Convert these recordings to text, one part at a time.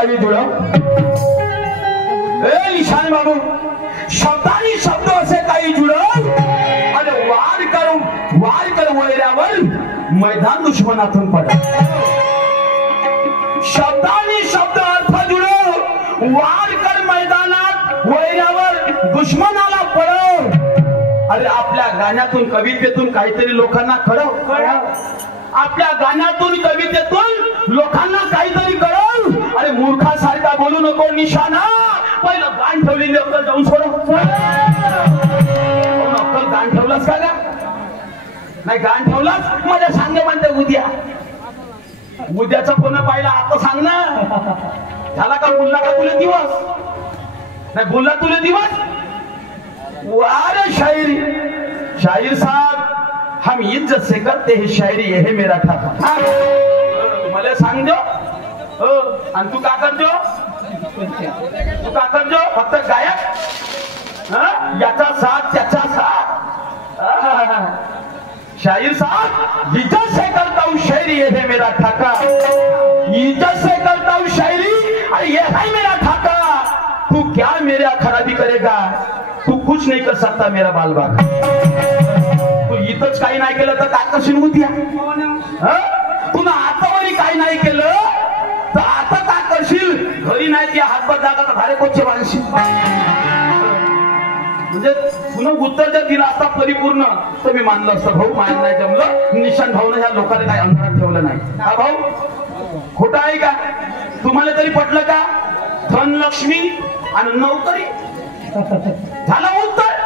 काही जुळव ए निशान बाबू शब्दानी शब्द असे काही जुळव आणि वार कर वैरावर मैदान दुश्मनातून पड शब्दानी शब्द अर्थ जुळव वार कर मैदानात वैरावर दुश्मनाला पडव अरे आपल्या गाण्यातून कवितेतून काहीतरी लोकांना कळव आपल्या गाण्यातून कवितेतून लोकांना काहीतरी कळव अरे मूर्खासारखा बोलू नको निशाणा पहिलं गाण ठेवलेली अक्कल जाऊन सोडव अक्कल गाण ठेवलास का नाही गाण ठेवलास माझ्या सांगे म्हणते उद्याचा कोणा पाहिला आता सांग ना झाला का बोलला का तुला दिवस नाही बोलला तुला दिवस वारे शायर साहब हम इज्जत से करते हैं शायरी यही मेरा ठाका मला सांग दो आणि तू का करजो फक्त गायक याचा साथ त्याचा साथ शायर साहब इज्जत से करता हूँ शायरी यही मेरा ठाका इज्जत से करता हूँ शायरी और यह है मेरा ठाका तू क्या मेरा खराबी करेगा तू कुछ नहीं कर सकता मेरा बाल बाग तू इथंच काही नाही केलं तर काय करशील उद्या तुला आतावरी काही नाही केलं तर आता काय करशील घरी नाही त्या हातभर जागा तर भारे कोणचे बांधशील म्हणजे पुन्हा उत्तर जर दिलं असता परिपूर्ण तर मी मानलं असतं भाऊ माझ्या नाही जमलं निशान भाऊनं ह्या लोकांना काही अंधारात ठेवलं नाही हा भाऊ खोटं आहे का तुम्हाला तरी पटलं का धनलक्ष्मी आणि नोकरी झालं उत्तर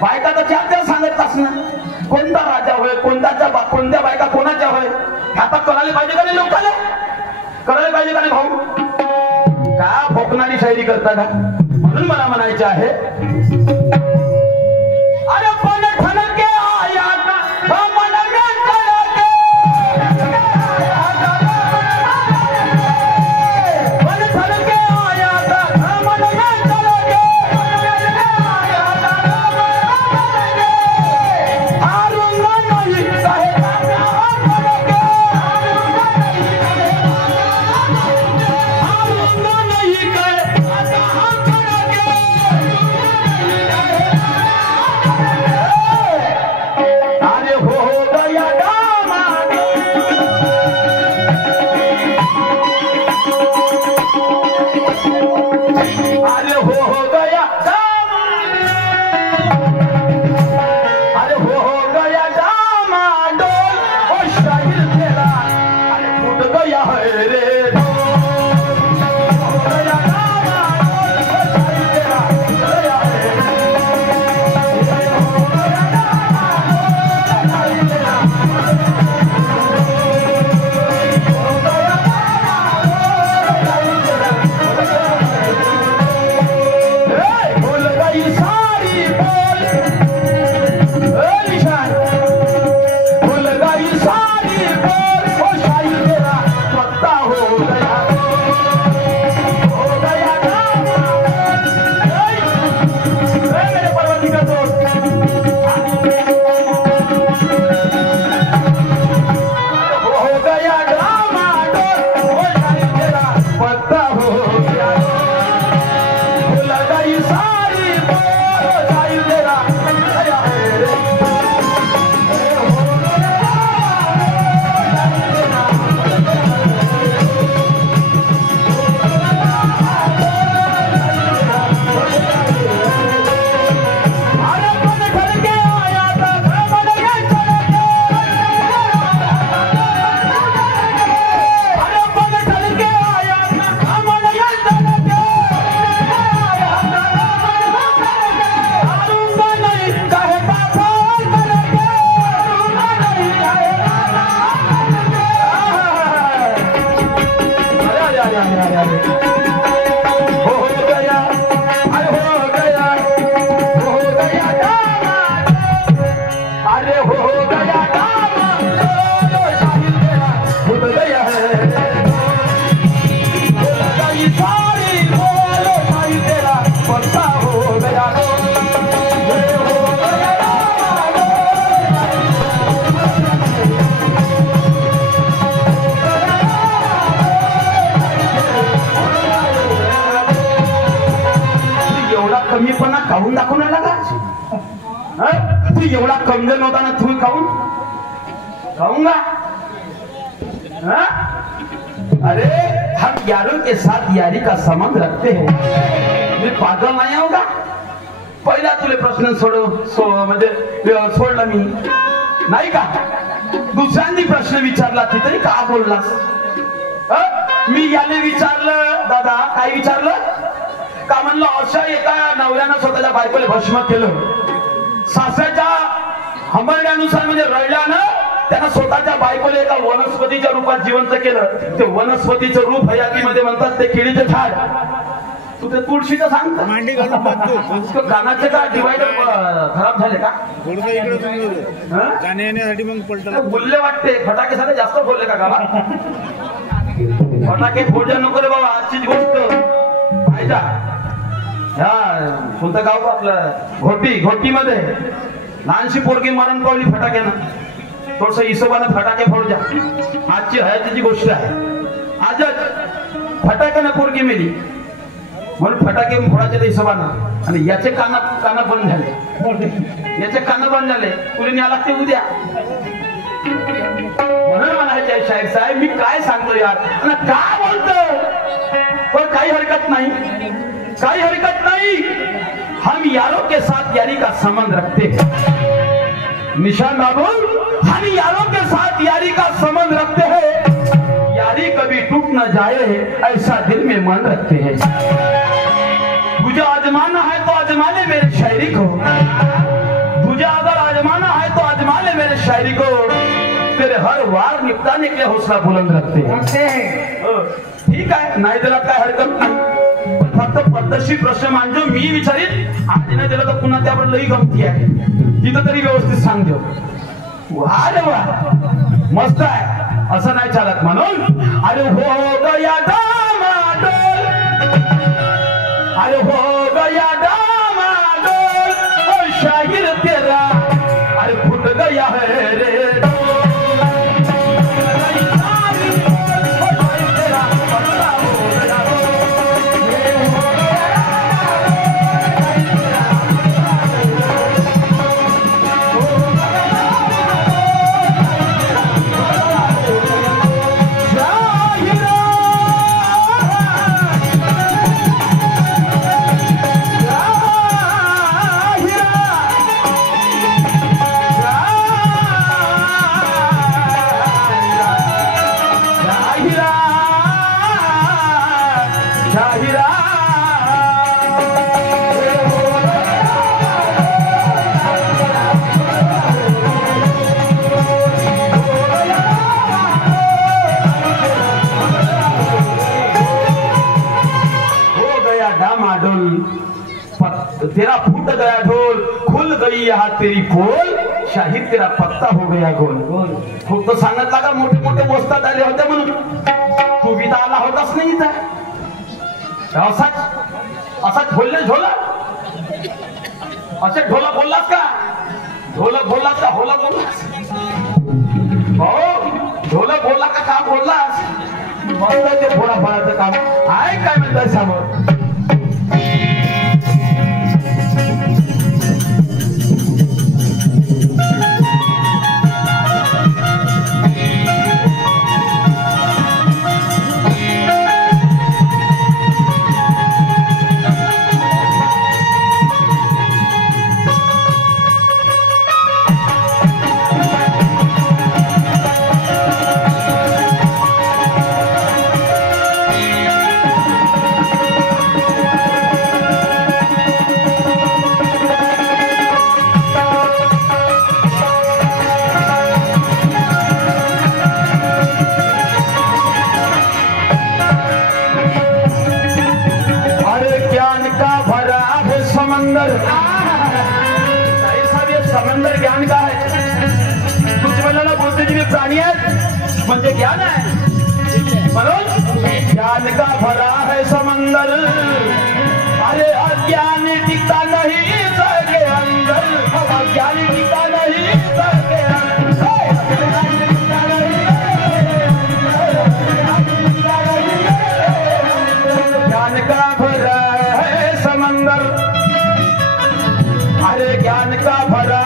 बायका तर चार सांगत असणार कोणता राजा होय कोणत्या बायका कोणाच्या होय आता करायला पाहिजे का नाही लोकांना करायला पाहिजे का नाही भाऊ का भोकणारी शायरी करता का म्हणून मला म्हणायचे आहे अरे पण ठणके आया का मन में कळके पण ठणके आया का मन में कळके हारूंगा नहीं कहे हारूंगा नहीं कहे सारी बोल जाई तेरा तू एवढा कमजोर नव्हता ना, तू खाऊंगा? अरे हम यारों के साथ यारी का संबंध रखते हैं. मी पागल नाही आहो का? पहिला तुले प्रश्न म्हणजे सोडला मी नाही का? दुसऱ्यांनी प्रश्न विचारला तरी का बोललास? मी याने विचारलं, दादा काय विचारलं का? म्हणलं अशा एका नवऱ्यानं स्वतःच्या बायकोला भस्म केलं. सासऱ्याच्या हंबरण्यानुसार म्हणजे रडल्यानं त्यांना स्वतःच्या बायकोला एका वनस्पतीच्या रूपात जिवंत केलं. ते वनस्पतीचं रूप हयातीमध्ये म्हणतात ते केळीचे झाड. तू ते तुळशीचं सांगता मांडी घालून कानाचे का डिवायडर खराब झाले का? येण्यासाठी मग पलटलं बोलले वाटते. फटाके सारे जास्त बोलले का गावात? फटाके फोडल्या नको रे बाबा, आजचीच गोष्ट पाहिजा. हा कोणतं गाव आपलं घोटीमध्ये लहानशी पोरगी मरण पावली फटाक्यानं. थोडस हिशोबानं फटाके फोड द्या. आजची हयातीची गोष्ट आहे. आजच फटाक्यानं पोरगी मेली म्हणून फटाके फोडायचे हिशोबानं. आणि याचे कान बंद झाले, याचे कान बंद झाले. पुढे न्याय लागते उद्या. म्हणून म्हणायचे शाहीर साहेब मी काय सांगतो यार, का बोलतो पण काही हरकत नाही, काही हरकत नाही. हम यारों के साथ यारी का संबंध रखते हैं. निशान बाबू, हम यारों के साथ यारी का संबंध रखते हैं. यारी कभी टूट न जाए ऐसा दिल में मन रखते हैं. तुझे आजमाना है तो आजमा ले मेरे शायरी को. तुझे अगर आजमाना है तो आजमा ले मेरे शायरी को. तेरे हर वार निपटाने के हौसला बुलंद रखते हैं. ठीक आहे, नाही दिला काय हरकत नाही. फक्त पद्धतशीर प्रश्न मांडतो मी विचारित. आज नाही दिला तर पुन्हा त्यावर लई गमती आहे. तिथं तरी व्यवस्थित सांगतो. वा रे वा, मस्त आहे. असं नाही चालत. म्हणून अरे हो गया डामाडोल, अरे हो गया डामाडोल, ओ शाहिर तेरा अरे फुट गया है रे. तेरा फूट गया ढोल, खुल गई यहाँ तेरी पोल, शाहीर तेरा पत्ता हो गया गोल. खूप तो सांगितला का मोठे मोठे वस्तात आले होते म्हणून. तू बी आला होताच नाही इथं. असाच बोलले ढोला. असे ढोला बोललास का? ढोलक बोललास का होला बोललास? हो ढोलक बोलला का काम बोललास? मस्त ते फोडा फोडाचं काम आहे. काय म्हणताय समोर? समंदर ज्ञान का है. कुछ बोलना बोलते जी प्राणी आहेत म्हणजे ज्ञान आहे. म्हणून ज्ञान का भरा है समंदर. अरे अज्ञान टिकता नहीं सबके अंदर. अज्ञान टिकता नहीं सबके अंदर. ज्ञान का भरा है समंदर. अरे ज्ञान का भरा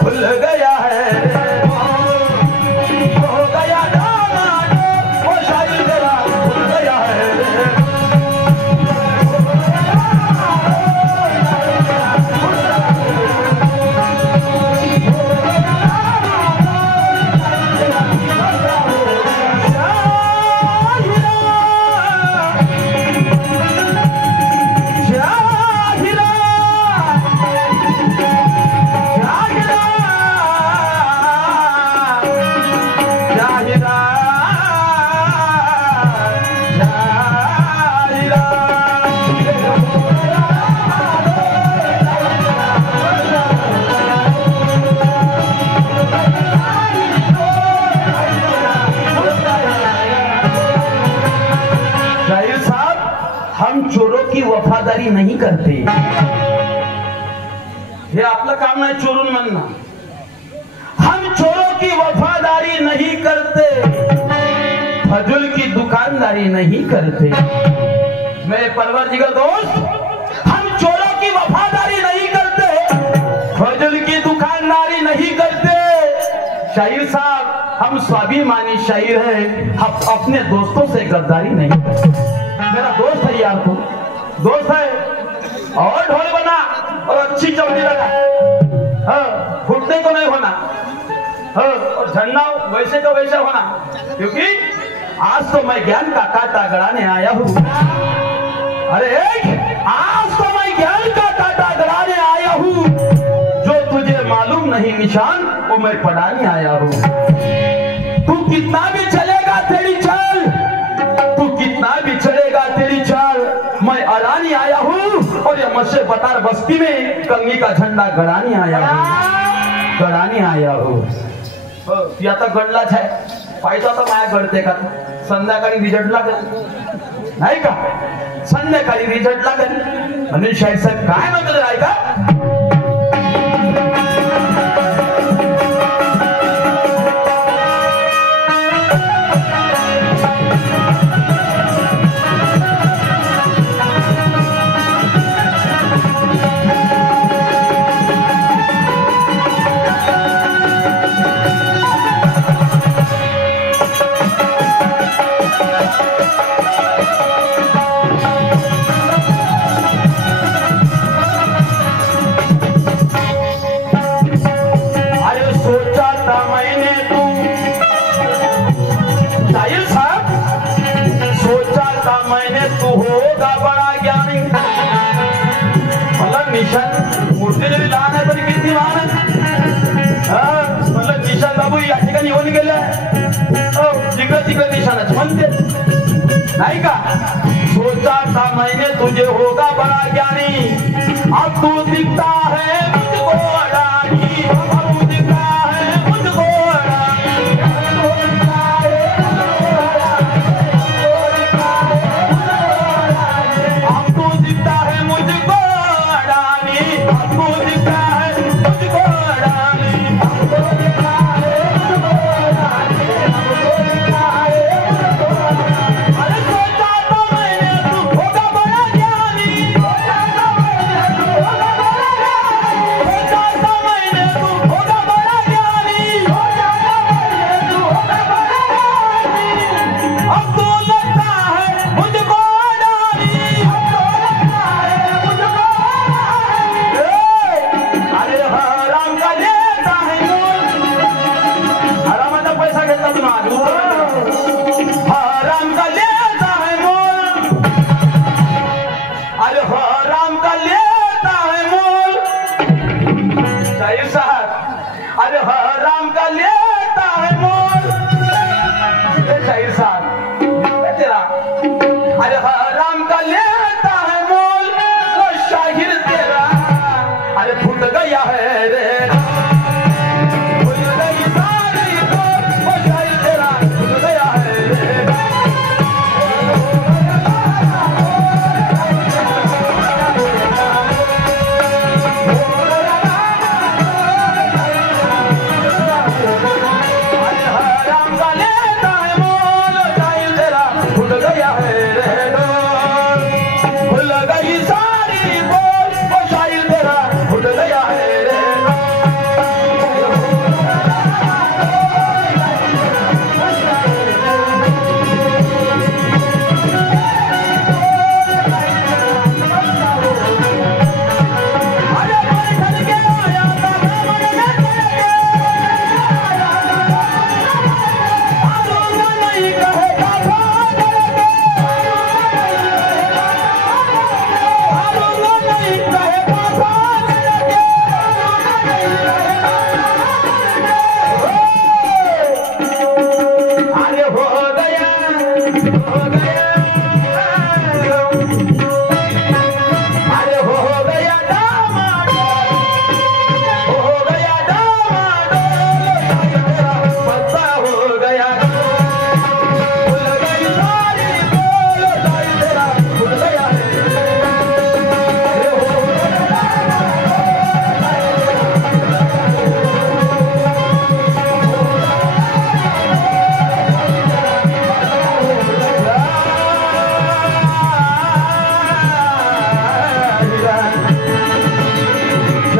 खुल गया है, हो गया दामाद वो शायर मेरा खुल गया है। चोरों की वफादारी नहीं करते, हे आपलं काम नाही चोरून म्हणणं। हम चोरों की वफादारी नहीं करते, फजूल की दुकानदारी नहीं करते। मेरे परवरदिगार दोस्त, हम चोरों की वफादारी नहीं करते, फजूल की दुकानदारी नहीं करते। शायर साहब, हम स्वाभिमानी शायर हैं, हम अपने दोस्तों से गद्दारी नहीं करते। मेरा दोस्त है यार, तू दोस्त है, और ढोल बना और अच्छी चौकी लगा, हाँ, फूटने को नहीं होना, हाँ, और झंडा वैसे का वैसे होना, क्योंकि आज तो मैं ज्ञान का कांटा गड़ाने आया हूँ। अरे आज तो मैं ज्ञान का कांटा गड़ाने आया हूँ, जो तुझे मालूम नहीं निशान वो मैं पढ़ाने आया हूँ। तू कितना भी चलेगा तेरी चाल, तू कितना भी चलेगा तेरी चाल, मैं अड़ाने आया हूँ, और ये मशे बटार बस्ती में कंगी का झंडा गड़ाने आया हूँ, गड़ाने आया हूँ। आता गडलाच आहे, पाहिजे आता माया गडते का, संध्याकाळी रिझल्ट लागेल नाही का, संध्याकाळी रिझल्ट लागेल म्हणून शाहीर साहेब काय म्हणतात आहे का, मूर्ती जरी लहान आहे तरी किती लहान आहे, म्हणलं निशान बाबू या ठिकाणी येऊन गेले, जिकडे तिकडे निशानच म्हणते नाही का। सोचा था मैंने तुझे होगा बड़ा ज्ञानी, अब तू दिखता है मुझको अडानी, अब तू दिखता है मुझको अडानी, अब तू दिखता है मुझको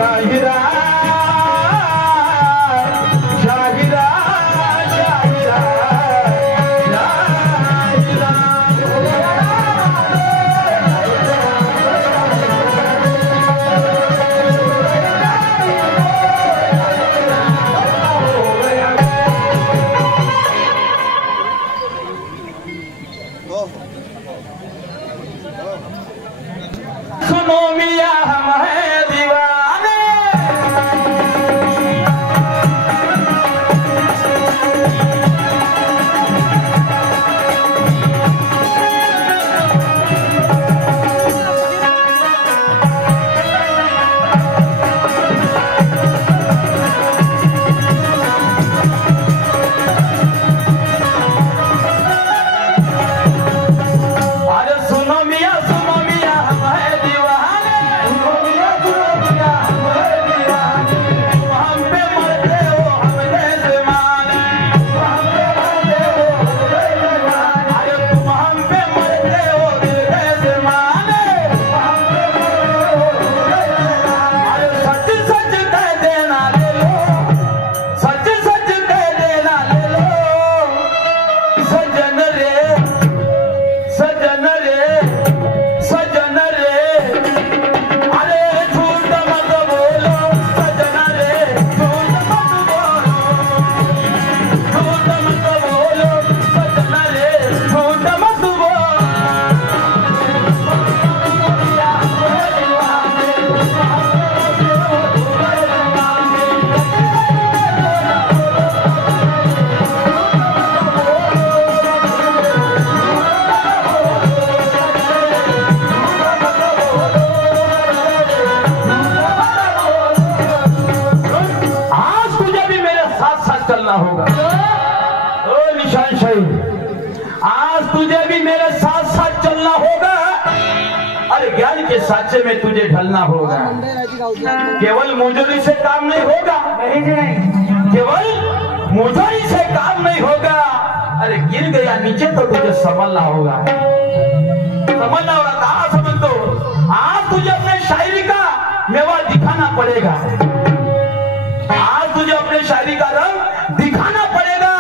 शाहिरा शाहिरा शाहिरा सुनो मिया हम हैं दीवाने अरे सुनो मिया हम हैं दीवाने सुनो मिया हम हैं दीवाने तुम हम पे मरते हो हम जैसे माने हम पे मरते हो अरे तुम हम पे मरते हो दिल जैसे माने हम पे मरते हो अरे सच सच कह देना ले लो सच सच कह देना ले लो सजन रे सजन रे सजन रे अरे झूठ मत बोलो सजन रे झूठ मत बोलो सजन रे झूठ मत बोलो आज तुझे भी मेरे साथ साथ चलना होगा ओ निशान शहीद आज तुझे भी मेरे साथ साथ चलना होगा अरे ज्ञान के साचे में तुझे ढलना होगा केवल मुजरी से काम नहीं होगा केवल मुजरी से काम नहीं होगा अरे गिर गया नीचे तो तुझे संभलना होगा कहाँ समझ दो आज तुझे अपने शायरी का मेवा दिखाना पड़ेगा आज तुझे अपने शायरी का रंग दिखाना पड़ेगा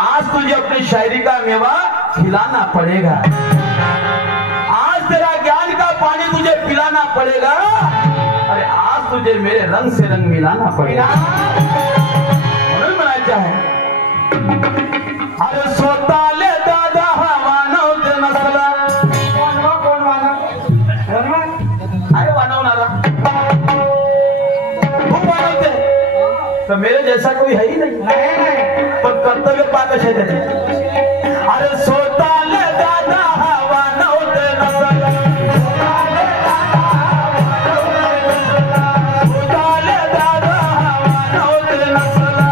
आज तुझे अपनी शायरी का मेवा खिलाना पड़ेगा आज तेरा ज्ञान का पानी तुझे पिलाना पड़ेगा अरे आज तुझे मेरे रंग से रंग मिलाना पड़ेगा बनाया है अरे सोताले दादा मानव ते नसला अरे मानवणारा तो मेरे जैसा कोई है ही नहीं पर कर्तव्य पाक है अरे सोताले दादा हवा नौते नसला सोताले दादा हवा नौते नसला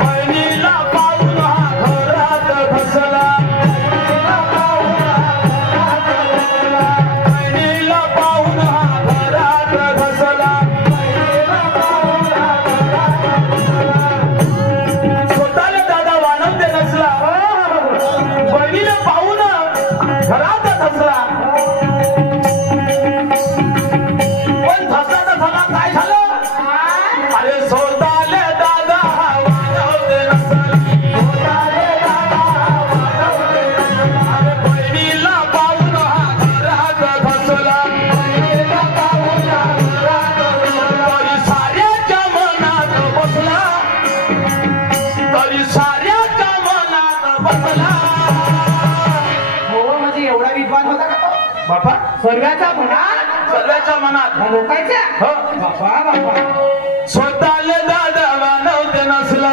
बहिणीला पाहून घरात बसला बहिणीला पाहून घरात बसला स्वतःला दादा वानवते नसला बहिणीला पाहून घरात बसला पण धसला तर झाला काय झालं अरे स्वतःला दादा वानवते नसला स्वतःला दादा वानवते नसला अरे बहिणीला पाहून घरात बसला बहिणीला पाहून घरात बसला तरी साऱ्याच्या मनात बसला तरी साऱ्याच्या मनात बसला हो म्हणजे एवढा विद्वान होता का तो बापा सर्वांच्या मनात सर्वांच्या मनात लोकांच्या हो बापा बापा स्वतःले दादा वानवते नसला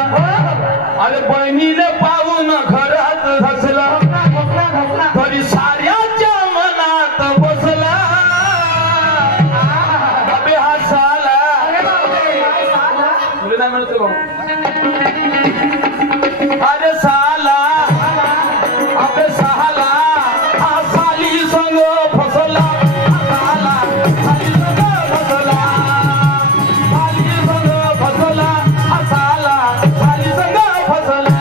अरे बहिणीले पाहून घरात धसला तरी साऱ्याच्या मनात बसला अबे हा साला तुला नाही म्हणतो अरे साला अबे साला हा साली संग फसला साला साली संग फसला साली संग फसला हा साला साली संग फसला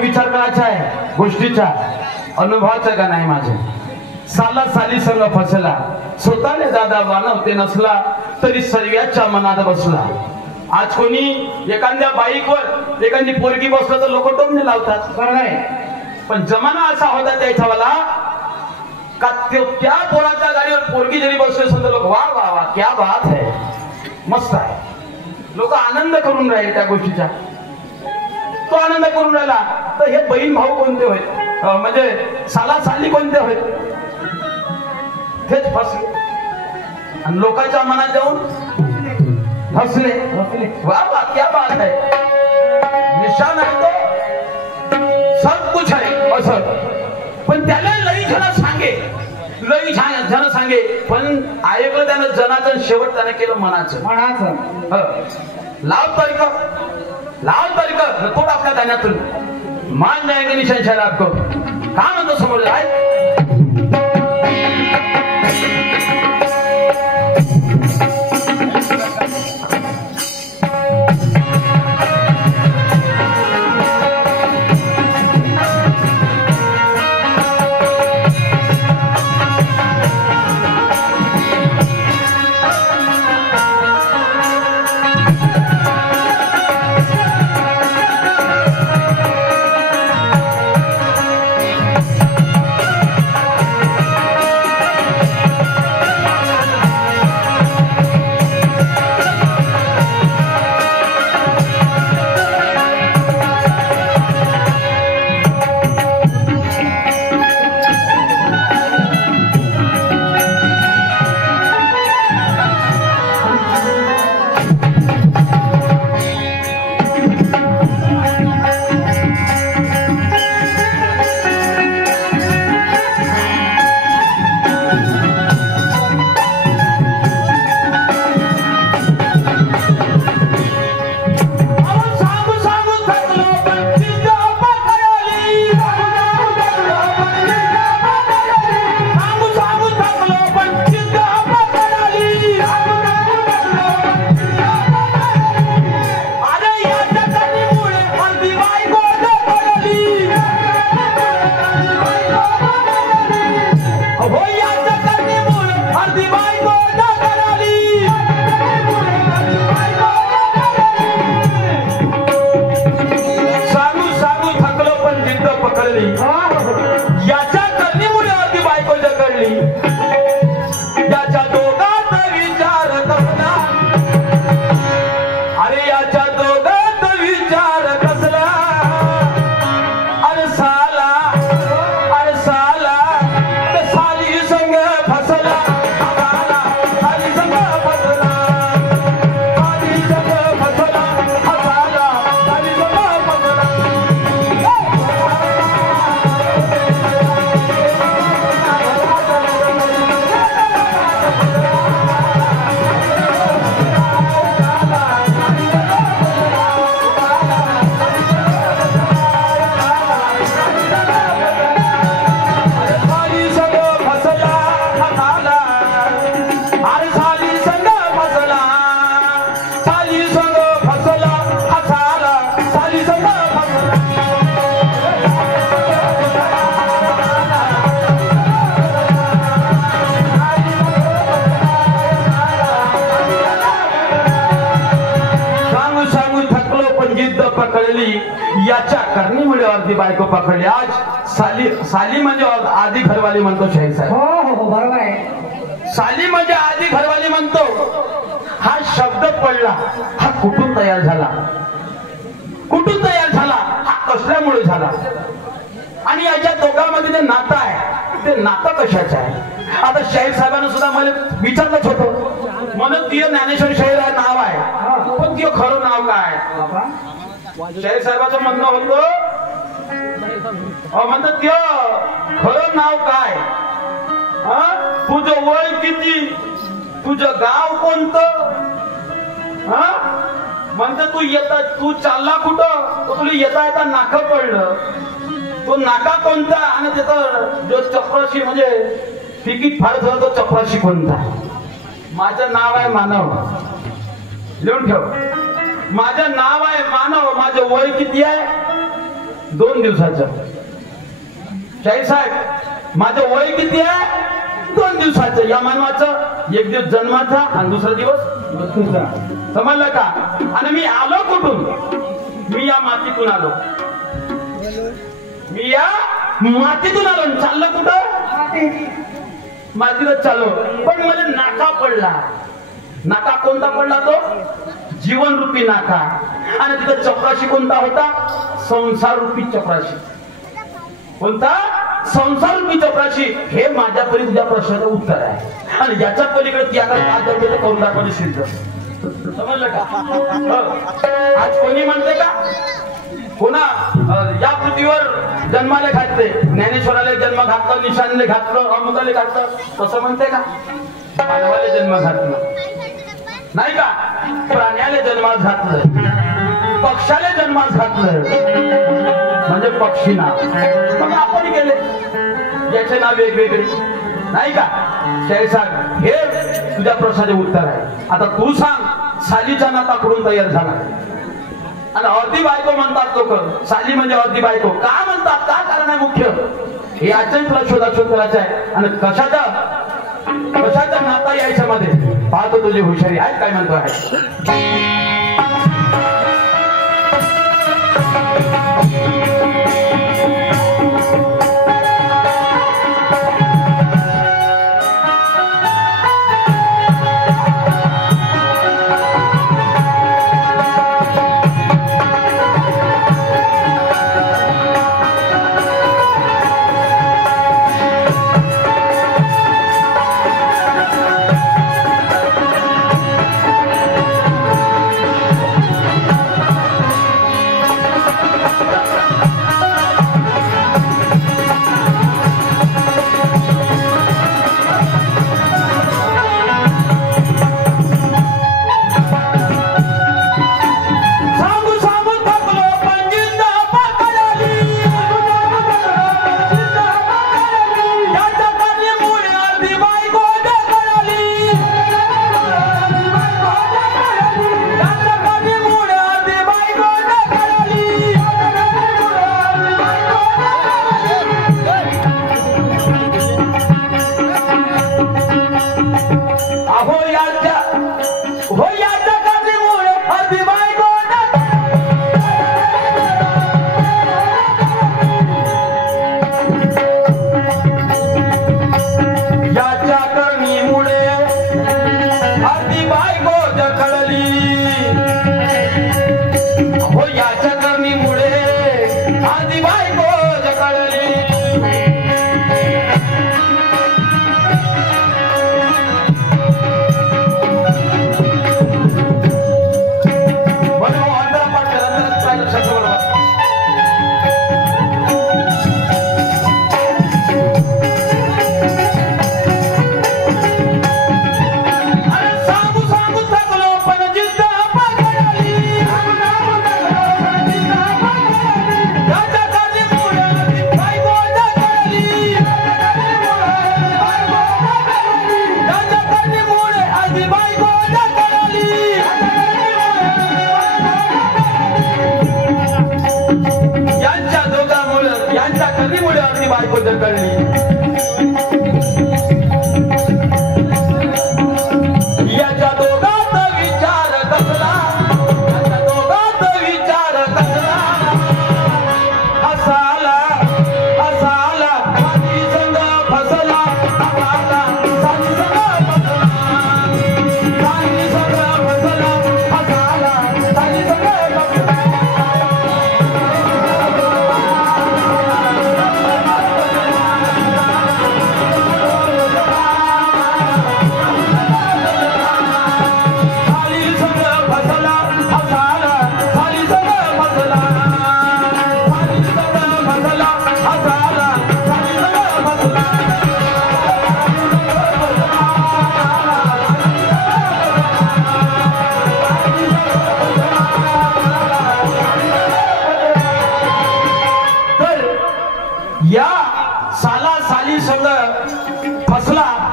विचार करायचा आहे गोष्टीचा अनुभवाचा का नाही माझे साला साली संग फसला स्वतःने दादा वानवते नसला तरी सर्वांच्या मनात बसला. आज कोणी एखाद्या बाईकवर एखादी पोरगी बसलं तर लोक टोमणे लावतात बरोबर आहे. पण जमाना असा होता त्याच्यावाला का त्या पोराच्या गाडीवर पोरगी जरी बसले असेल तर लोक वा वा वा क्या बात है मस्त आहे. लोक आनंद करून राहिले त्या गोष्टीचा. तो आनंद करून राहिला तर हे बहीण भाऊ कोणते होत म्हणजे साला साली कोणते होत तेच फसले आणि लोकांच्या मनात जाऊन फसले. वा वा क्या बात है निशान आहे तो सब कुछ आहे असं. पण त्याला लई जण सांगे पण ऐकलं त्यानं जनाचं शेवट त्यानं केलं मनाचं लाव तारीख तोड आपल्या दाण्यातून मान जाएंगे निशान शायद आपको काय म्हणतो समोर आहे. याच्या करणीमुळे अर्धी बायको पकडली. आज साली म्हणजे आधी घरवाली म्हणतो शाहीर साहेब. हो बरोबर आहे. साली म्हणजे आधी घरवाली म्हणतो. हा शब्द पडला हा कुठून तयार झाला हा कसल्यामुळे झाला आणि याच्या दोघांमध्ये जे नातं आहे ते नातं कशाचं आहे. आता शाहीर साहेबांना सुद्धा मला विचारलंच होतं म्हणून तिय ज्ञानेश्वर शाहीर नाव आहे पण तिय खरं नाव काय. शाहीर साहेबांचं म्हणणं होतं म्हणतात त्यो खरं नाव काय तुझं वय किती तुझं गाव कोणतं म्हणते तू चालला कुठं तुला येता नाक पडलं तो नाका कोणता आणि त्याचा जो चपराशी म्हणजे तिकीट फाडत होता तो चपराशी कोणता. माझं नाव आहे मानव, लिहून ठेव. माझं नाव आहे मानव. माझं वय किती आहे? 2 दिवसाचं. शाहीर साहेब माझं वय किती आहे? 2 दिवसाचं. या मानवाचं 1 दिवस जन्माचा आणि दुसरा दिवस मृत्यूचा. समजलं का? आणि मी आलो कुठून? मी या मातीतून आलो. मी या मातीतून आलो. चाललो कुठं? मातीतच चाललो. पण मला नाका पडला. नाका कोणता पडला? तो जीवन रूपी नाका. आणि तिथं चपराशी कोणता होता? संसार रूपी चपराशी. कोणता? संसार रूपी चपराशी. हे माझ्यापर्यंत तुझ्या प्रश्नाचं उत्तर आहे. आणि याच्या पलीकडे त्याकडे करून दाखवणे सिद्ध. समजलं का? आज कोणी म्हणते का कोणा या पृथ्वीवर जन्माला घातले? ज्ञानेश्वराला जन्म घातला, निशाणले घातलं, अमुकाले घातलं, तसं म्हणते का? मानवाला जन्म घातला नाही का? प्राण्याला जन्मास घातलं, पक्षाला जन्मास घातलं, म्हणजे पक्षीना. मग आपण गेले याचे नाव वेगवेगळे नाही का? शाहीर साहेब हे तुझ्या प्रश्नाचे उत्तर आहे. आता तू सांग, सालीचा नाता कुठून तयार झाला? आणि अर्धी बायको म्हणतात लोक. साली म्हणजे अर्धी बायको का म्हणतात? का कारण आहे मुख्य? हे याच्याही तुला शोधाशोध करायचं आहे. आणि कशाचा नाता याच्यामध्ये पाहतो तुझी हुशारी आहे. काय म्हणतो आहे?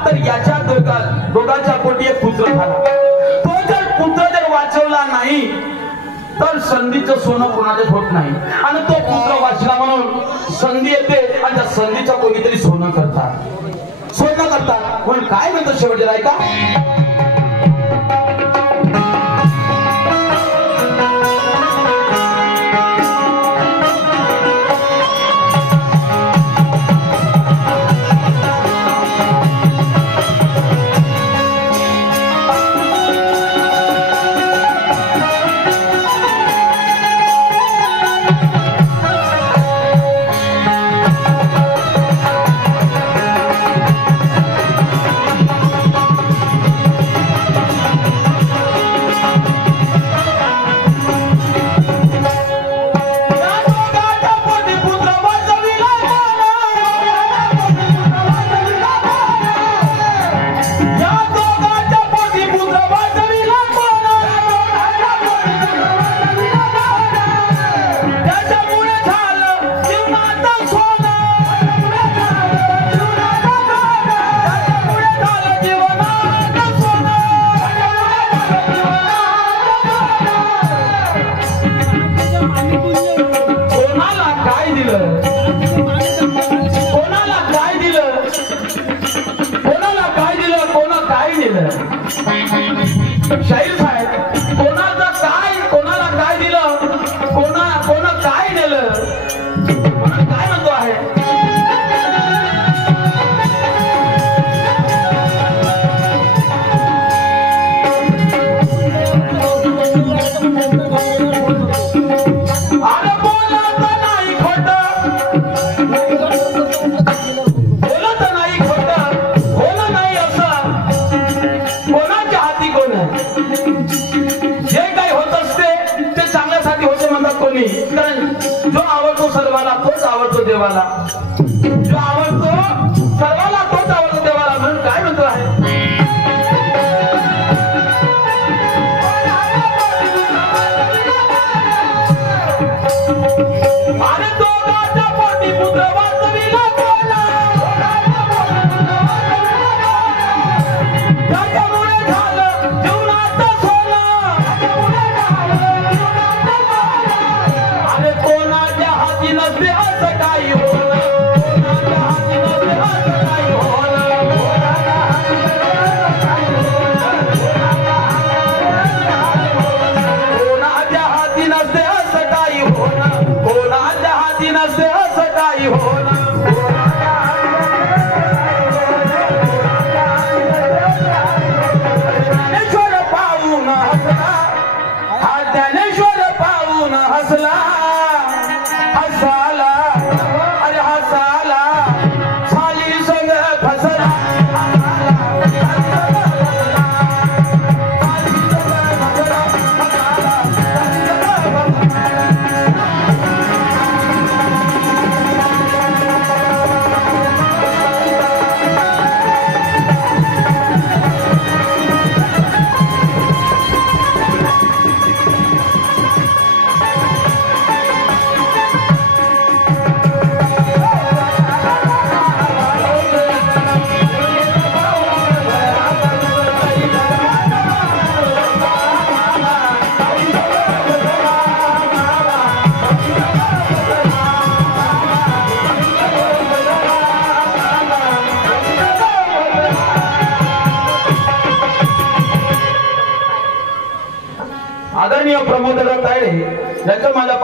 तर याच्या दोघांच्या पोटी एक पुत्र झाला. तो जर पुत्र जर वाचवला नाही तर संधीचं सोनं कोणाचंच होत नाही. आणि तो पुत्र वाचला म्हणून संधी येते आणि त्या संधीच्या कोणीतरी सोनं करतात. म्हणून काय म्हणतो शेवटचे राय का शाहीर साहेब कोणाला काय दिलं कोणा काय नेलं काय म्हणतो आहे अरे बोलत नाही खोट होणं नाही असं कोणाच्या हाती कोण जे काही होत असते ते चांगल्यासाठी होते म्हणतात कोणी. कारण जो आवडतो सर्वाला तोच आवडतो देवाला. जो आवडतो सर्वाला तोच आवडतो देवाला. म्हणून काय म्हणतो आहे अरे दोघांच्या पोटी पुत्र वाचविला कोणा त्याच्यामुळे झालं जीवनाचं सोनं. अरे कोणाच्या हाती नसते असं काही होणं कोणाच्या हाती नसते असं काही होणं कोणाच्या हाती नसते असं काही होणं कोणाच्या हाती नसते असं काही होणं. ज्ञानेश्वर पाहून हसला हा ज्ञानेश्वर पाहून हसला हसाला अरे हसाला साली संग फसला आदरणीय प्रमोद तायडे यांचं माझ्या